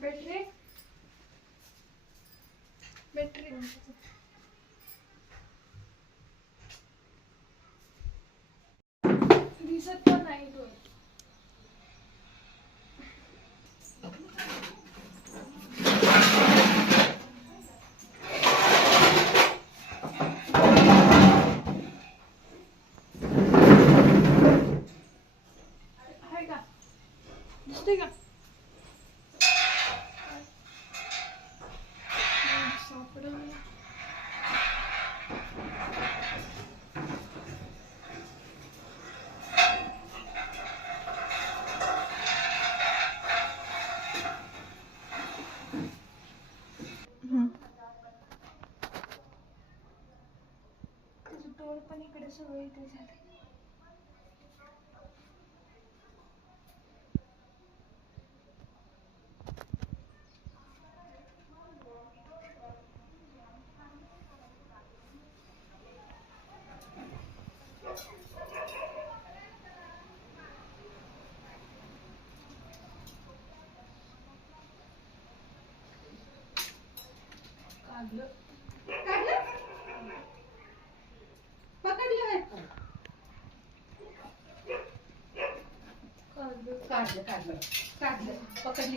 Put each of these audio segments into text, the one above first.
Battery battery दिसत पण नाही तो आहे का दिसतोय का सापडलं त्याचं तोंड पण इकडे सगळं इथे झालं. काढलं पकडलं नाही का? काढलं काढलं काढलं. पकडली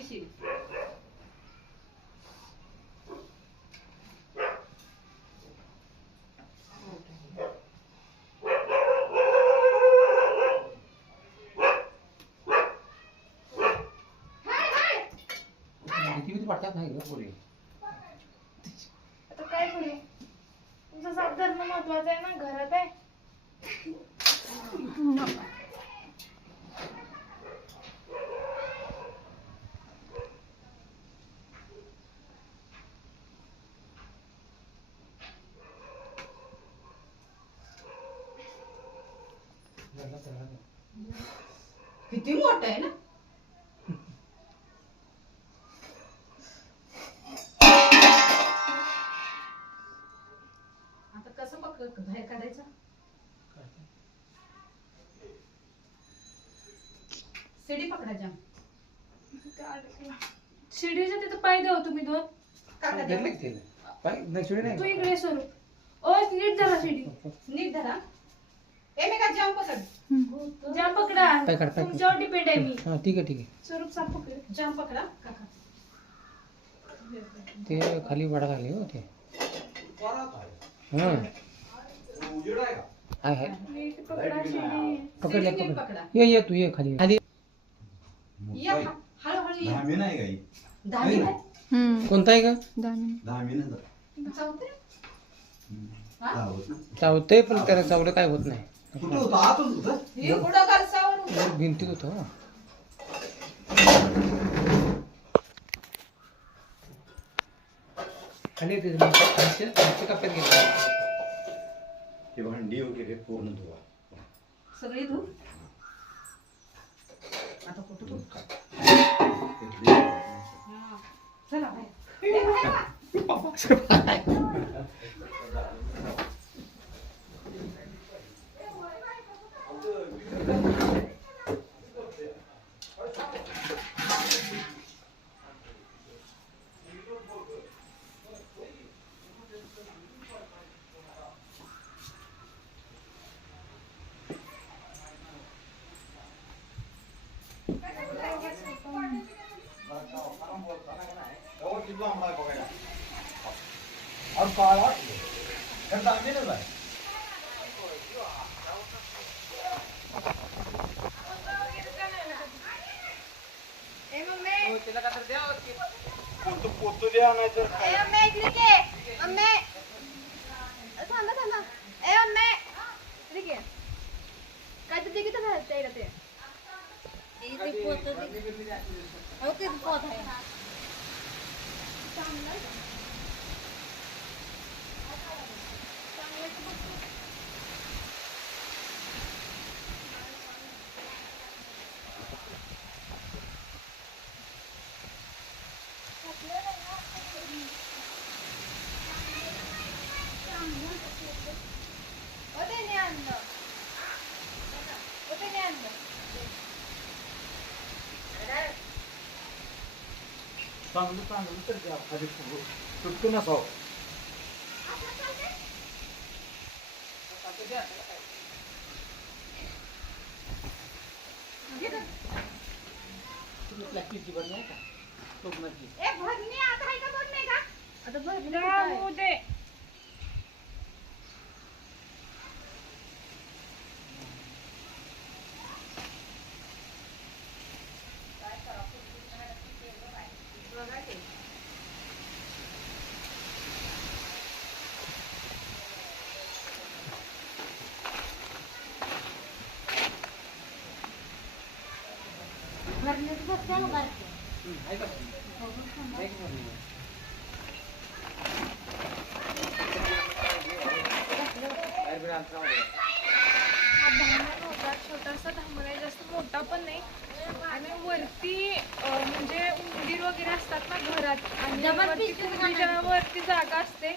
भीती भीती वाटतात नाही ग पोरी. आता काय करू? तुमचा साथ धरणं महत्वाचं आहे ना घरात आहे. किती मोठं आहे ना? आता कसं पकड बाहेर काढायचं? शिडी पकडायच्या. शिडीच्या तिथं पाय द्याव तुम्ही दोन. काका घेतलं की ते पाय? नाही शिडी तू नाही इकडे स्वरूप. ओ नीट धरा शिडी. नीट धरा. जाम पकड. पकडा. तुमच्यावर डिपेंड आहे मी. हा ठीक आहे ठीक आहे. स्वरूप साप पकड जाम पकडा काका. ते खाली वाडा लागले हो ते. हं हाय हाय नीट पकडा शिडी पकडल्या शिडी नीट पकड पकडा. ये ये तू ये खाली. खाली या हा- हळूहळू या. नाही कोणता आहे का? नाही हा? ना. चावतंय पण त्याला चावलं काय होत नाही. कुठं होतं आतून होतं हे पुढं कलसावर उभं. वर भिंतीत होतं. खाली ते खालच्या खालच्या कप्प्यात गेलं हे भांडी वगैरे पूर्ण धुवा सगळी धू आता कुठं धू हा. चला बाहेर. ए, बाहेर वा. ए मम्मी पोतू द्या नाही तर ए मम्मी इकडे ये. मम्मी थांबा थांबा ए मम्मी इकडे ये. काय तर तिकीट घालते चांगलं चांगलं चांगलं चांगलं तर द्या खाली तुटतो नसावं ए भरणी आता आहे का नाही का आता भरली होता छोटासा धामण आहे जास्त मोठा पण नाही. आणि वरती म्हणजे उंदीर वगैरे असतात ना घरात. आणि वरती जागा असते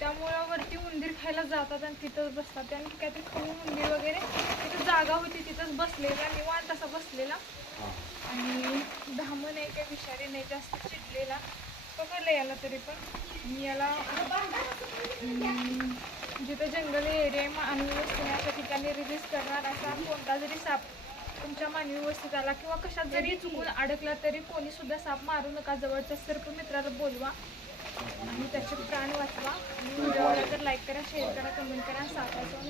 त्यामुळं वरती उंदीर खायला जातात आणि तिथंच बसतात. आणि काहीतरी खाऊन उंदीर वगैरे तिथं जागा होती तिथंच बसलेला निवांत असा बसलेला. आणि धामण आहे काही विषारी नाही जास्त चिडलेला. पकडलं याला तरी पण. मी याला जिथं जंगल एरिया आहे मानवी वस्तीने अशा ठिकाणी रिलीज करणार असा कोणता जरी साप तुमच्या मानवी वस्तीत आला किंवा कशात जरी चुकून अडकला तरी कोणी सुद्धा साप मारू नका. जवळच्या सर्प मित्राला बोलवा. आणि त्याचे प्राण वाचवा. आणि व्हिडिओ तर लाईक करा शेअर करा कमेंट करा साप वाचवा